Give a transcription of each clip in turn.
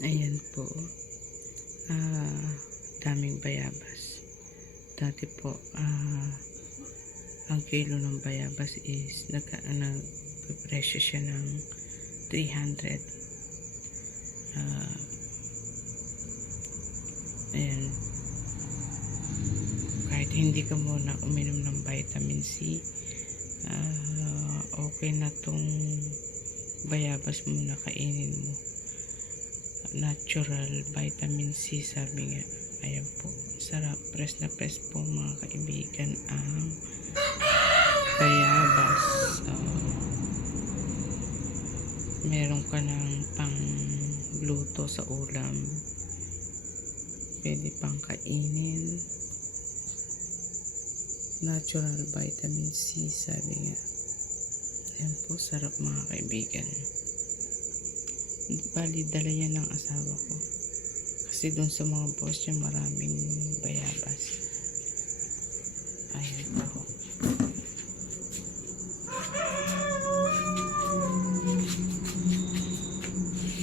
Ayan po. Ah, daming bayabas. Dati po, ang kilo ng bayabas is nagpresyo siya ng 300. Ayan. Kahit hindi ka muna uminom ng vitamin C, okay na tong bayabas muna kainin mo. Natural vitamin C, sabi nga. Ayan po, sarap. Press na press po mga kaibigan ang bayabas. Meron ka ng pang luto sa ulam, pwede pang kainin. Natural vitamin C, sabi nga. Ayan po, sarap mga kaibigan. Bali, dala yan ng asawa ko. Kasi dun sa mga boss niya, maraming bayabas. Ayan po.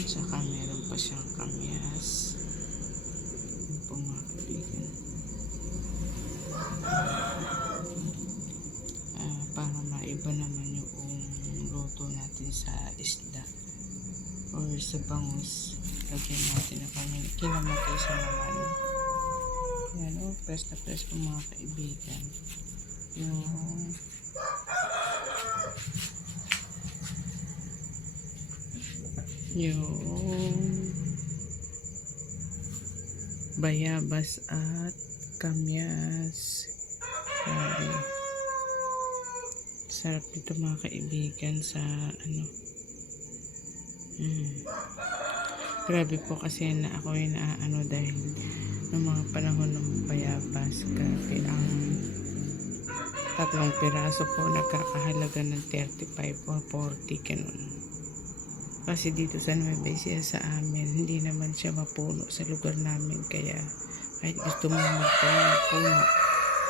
Tsaka meron pa siyang kamyas. Ayan po mga kaibigan. Para maiba naman yung luto natin sa isda or sa bangus, lagyan natin na kami kinamatay sa naman. Yan o, press na press po mga kaibigan yung bayabas at kamyas. Sarap dito mga kaibigan sa grabe po kasi na ako yung dahil ng mga panahon ng bayabas, grabe ang 3 piraso po nagkakahalaga ng 35 o 40 ganun. Kasi dito sa Nueva Ecija sa amin, hindi naman siya mapuno sa lugar namin, kaya kahit gusto mo magtanim ng puno,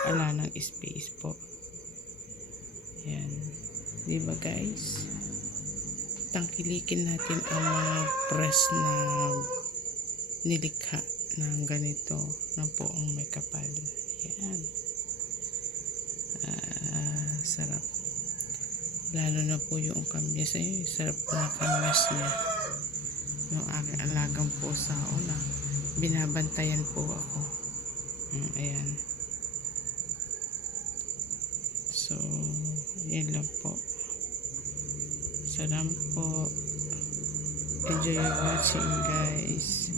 wala ng space po. Yan, diba guys? Tangkilikin natin ang mga press na nilikha ng ganito na po ang may kapal. Yan. Sarap. Lalo na po yung kamyas. Sarap po na kamyas niya. Yung aking alagang pusa na binabantayan po ako. Ayan. So, yun lang po. Salamat po. Enjoy watching guys.